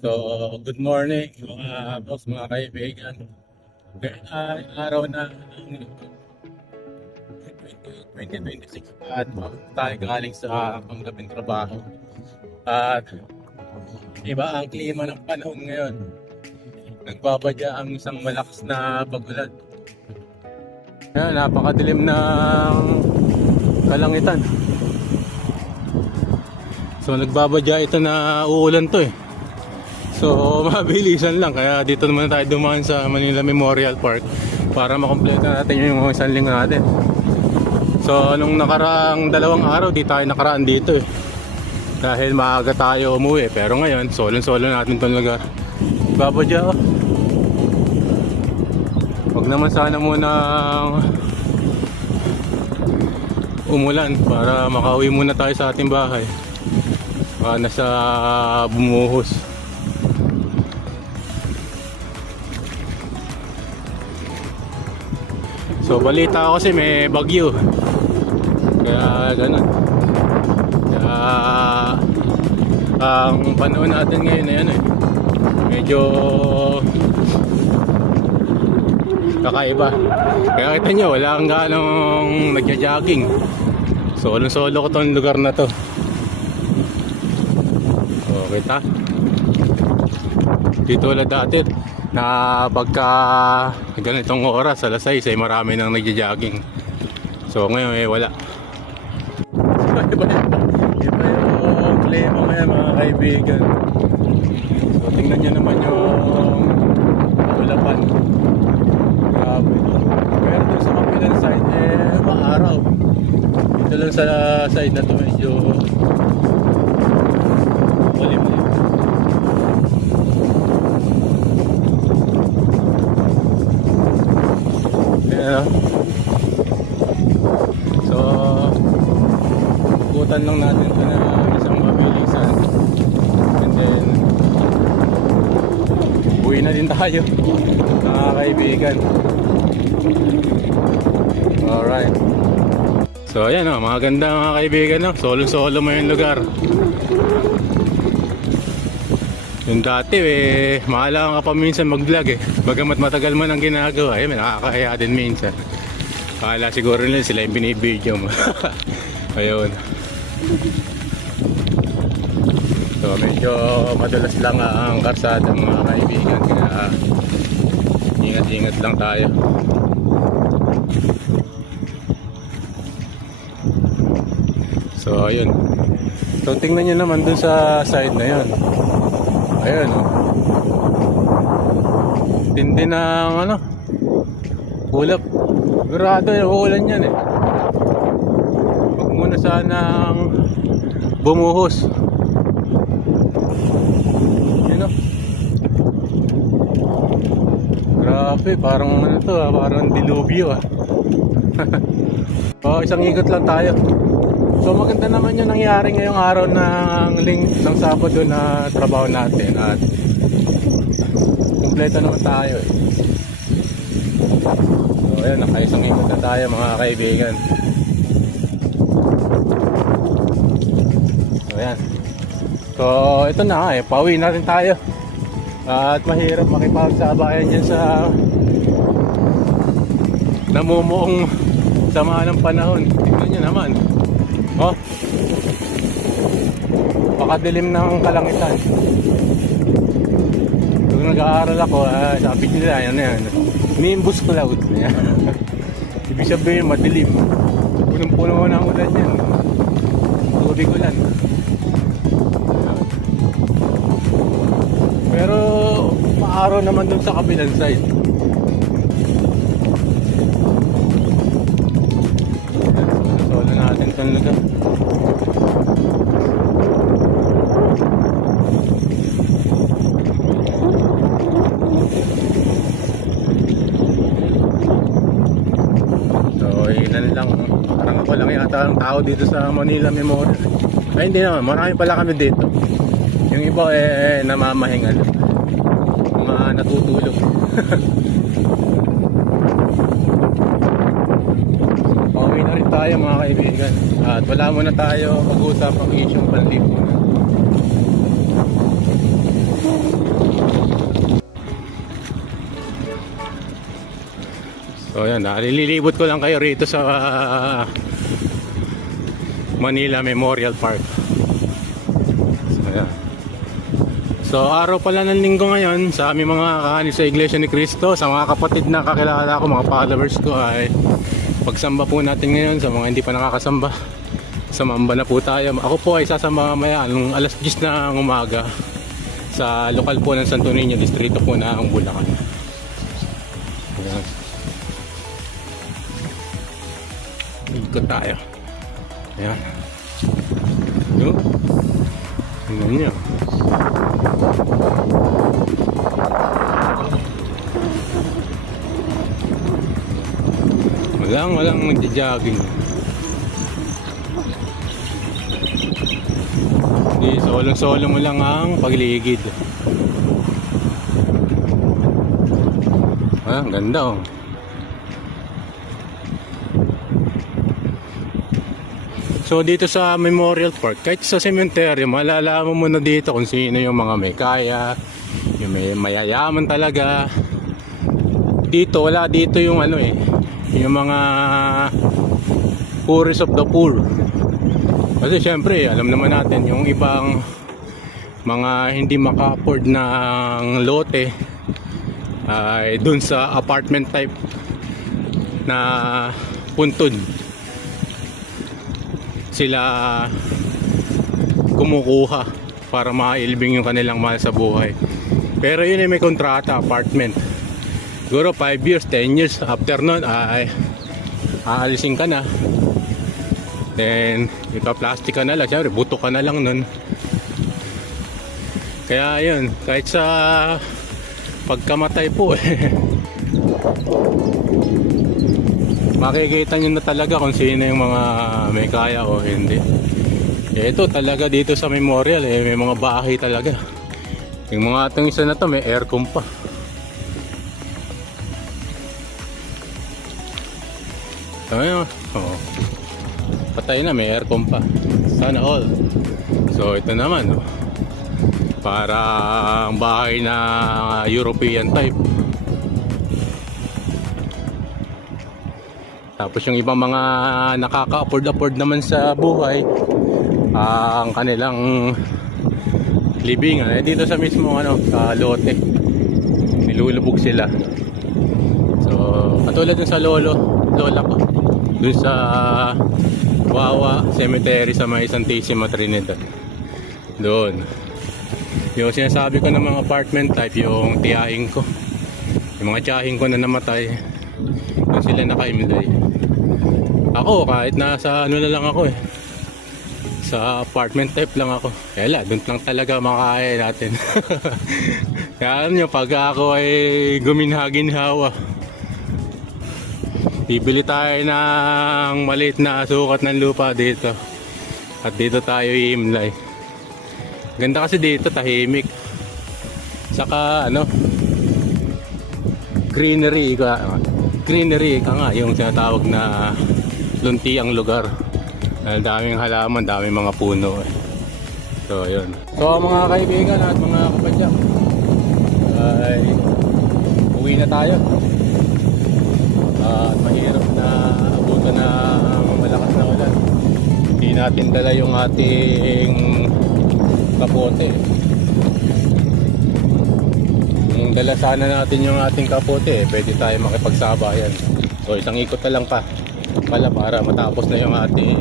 So, good morning mga boss, mga kaibigan. Ngayon ay araw na ng 2026 at tayo galing sa panggabing trabaho. At iba ang klima ng panahon ngayon. Nagbabadya ang isang malakas na pagulan. Ayan, napakadilim ng kalangitan. So, nagbabadya ito na uulan to eh. So, mabilisan lang. Kaya dito naman tayo dumaan sa Manila Memorial Park para makompleto natin yung isang linggo natin. So, nung nakaraang 2 araw, di tayo nakaraan dito eh. Dahil maaga tayo umuwi. Pero ngayon, solo natin itong lugar. Babadya oh. Huwag naman sana munang umulan para makauwi muna tayo sa ating bahay. Nasa bumuhos. So balita ko kasi may bagyo. Kaya ganun. Kaya ang panahon natin ngayon ay ano eh, medyo kakaiba. Kaya kita nyo, wala kang ganong nagja-jogging. Solo ko tong lugar na to. So kita dito wala dati na pagka ganitong oras alas 6 ay marami nang nagja-jogging. So ngayon eh wala. Iba yung klima ngayon mga kaibigan. So tingnan nyo naman yung ulapan. Grabe. Pero dun sa kapilang side eh maaraw. Dito lang sa side na to medyo malimlim. So butan lang natin ito na isang mabilisan and then uwi na din tayo mga kaibigan. Alright, so ayan o, mga ganda mga kaibigan no? Solo mo yung lugar. Yung dati eh maalangan ka pa minsan mag vlog eh, bagamat matagal mo nang ginagawa eh, nakakaya din minsan. Kala siguro nila sila yung binibidyo mo. Ayun. So medyo madalas lang ang karsada mga kaibigan. Kaya ingat-ingat lang tayo. So ayun. So tingnan nyo naman dun sa side na yun. Ayun oh. Tindi ng ano, ulap. Sigurado yung uulan yan eh. Huwag muna sanang bumuhos. Yun o. Grabe, parang ano to ah, parang dilubyo ah. Oh, isang ikot lang tayo. So maganda naman yung nangyari ngayong araw ng Sabado na trabaho natin. At kumpleto naman tayo eh. So ayan, nakaisang ikot na tayo mga kaibigan. So ayan. So ito na nga eh, pauwi na rin tayo. At mahirap makipagsabayan yan sa namumuong sama ng panahon. Tingnan nyo naman. Oh, pakadilim ng kalangitan. Kung nag-aaral ako, sabi nila, yan. Nimbus cloud. Ibig sabihin, madilim. Punong-puno na ang ulan yan. Tubig ulan. Pero, maaraw naman dun sa kabilang side. Solo natin itong lugar. Parang ako lang yata ang tao dito sa Manila Memorial. Ay hindi naman, marami pala kami dito. Yung iba eh namamahingal, mga natutulog. Pauwi na rin tayo mga kaibigan. At wala muna tayo mag-usap ang isyong panlipunan. So yan, nililibot ko lang kayo rito sa Manila Memorial Park. So yan. So araw pala ng linggo ngayon sa aming mga kakani sa Iglesia ni Cristo, sa mga kapatid na kakilala ko, mga followers ko, ay pagsamba po natin ngayon. Sa mga hindi pa nakakasamba, sumamba na po tayo. Ako po ay sasamba mamaya nung alas 10 na umaga sa lokal po ng Santo Niño, distrito po ng Bulacan. Ayan. Ikot tayo. Ayan. Yun. Tingnan niyo. Walang nagja-jogging. Hindi, solong-solo mo lang ang pagligid. Ah, ang ganda oh. So dito sa Memorial Park, kahit sa cemetery, malalaman mo na dito kung sino yung mga may kaya, yung may mayayaman talaga. Dito, wala dito yung ano yung mga poorest of the poor. Kasi syempre, alam naman natin yung ibang mga hindi maka-afford ng lote ay dun sa apartment type na puntod sila kumukuha para mailbing yung kanilang mahal sa buhay. Pero yun ay may kontrata, apartment. Siguro 5 years, 10 years after nun ay aalisin ka na. Then ipa-plastic ka na lang, syempre buto ka na lang nun. Kaya yun, kahit sa pagkamatay po makikita nyo na talaga kung sino yung mga may kaya o hindi. Ito talaga dito sa Memorial may mga bahay talaga. Yung mga itong isa na to may aircon pa. Ayun, oh. Patay na, may aircon pa. Sana all. So ito naman parang bahay na European type. Tapos yung ibang mga nakaka-afford naman sa buhay, ang kanilang libingan dito sa mismo sa lote. Nilulubog sila. So katulad dun sa lola ko dun sa Wawa Cemetery sa may Santissima Trinidad. Doon yung sinasabi ko ng mga apartment type, yung tiyahin ko, yung mga tiyahin ko na namatay, doon sila nakaimlay. Ako kahit nasa na lang ako sa apartment type lang ako. Kaya doon lang talaga makakaya natin. Kaya alam nyo, pag ako ay guminha-ginhawa, bibili tayo ng maliit na sukat ng lupa dito. At dito tayo iimlay. Ganda kasi dito, tahimik. Saka greenery ka nga, yung tinatawag na lunti ang lugar. Daming halaman, daming mga puno. So yun. So mga kaibigan at mga kapadyak, ay uwi na tayo. At mahirap na abutan na malakas na ulan. Hindi natin dala yung ating kapote. Kung dala sana natin yung ating kapote, pwede tayo makipagsabayan. So isang ikot na lang pala para matapos na yung ating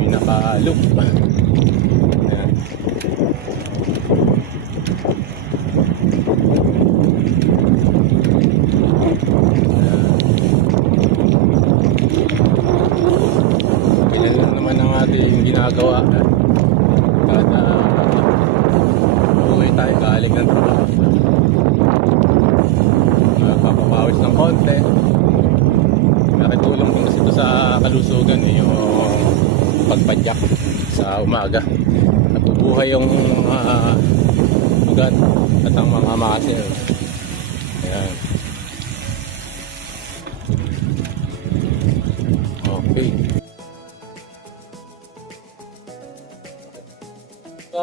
pinaka-loop. Ayan. Ilan lang naman ang ating ginagawa. Kada uwi tayo galing ng trabaho, magpapapawis ng konti. Nakitulong din kasi ito sa kalusugan yung pagpadyak sa umaga. Nabubuhay yung ugat at ang mga muscle. Ayan. Okay. So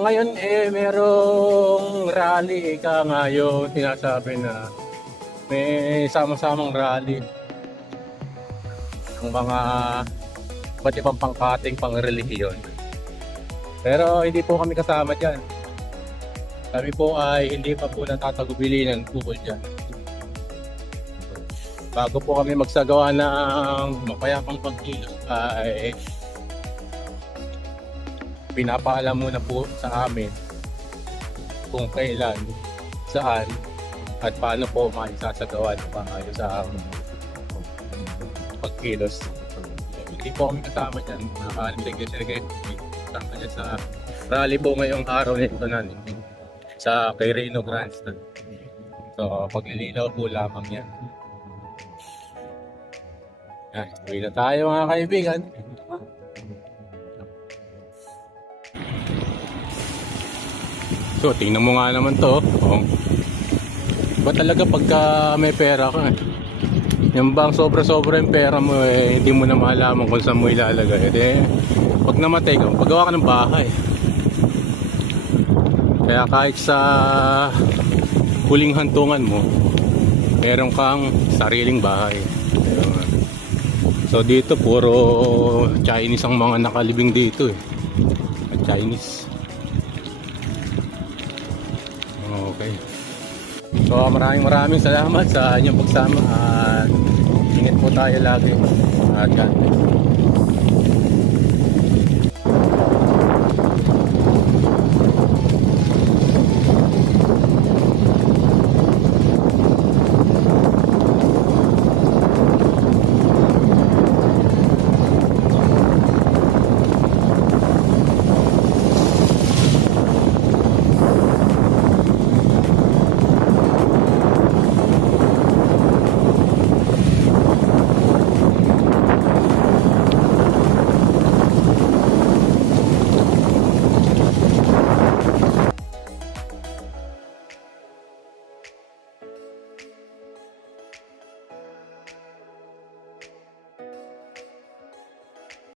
ngayon merong rally nga yung sinasabi na may sama-samang rally ng mga iba't ibang pangkating pangrelihiyon. Pero hindi po kami kasama dyan. Kami po ay hindi pa po natatagubili ng bukol dyan. Bago po kami magsagawa ng mapayapang pagkilos ay pinapaalam muna po sa amin kung kailan, saan, at paano po maisasagawa ng pangayos sa pagkilos. Hindi po kami kasama dyan. Kasama dyan sa rally po ngayong araw nito na sa kay Reno Grandstand. So, paglilinaw po lamang yan. Yan, uwi na tayo mga kaibigan. So, tingnan mo nga naman to. Oh. Ba talaga pagka may pera ka? Yung bang sobra-sobra yung pera mo hindi mo na malaman kung saan mo ilalagay. Pag namatay ka, paggawa ka ng bahay. Kaya kahit sa huling hantungan mo, meron kang sariling bahay. So dito puro Chinese ang mga nakalibing dito Chinese. Okay. So maraming salamat sa inyong pagsama at ingat po tayo lagi. God bless.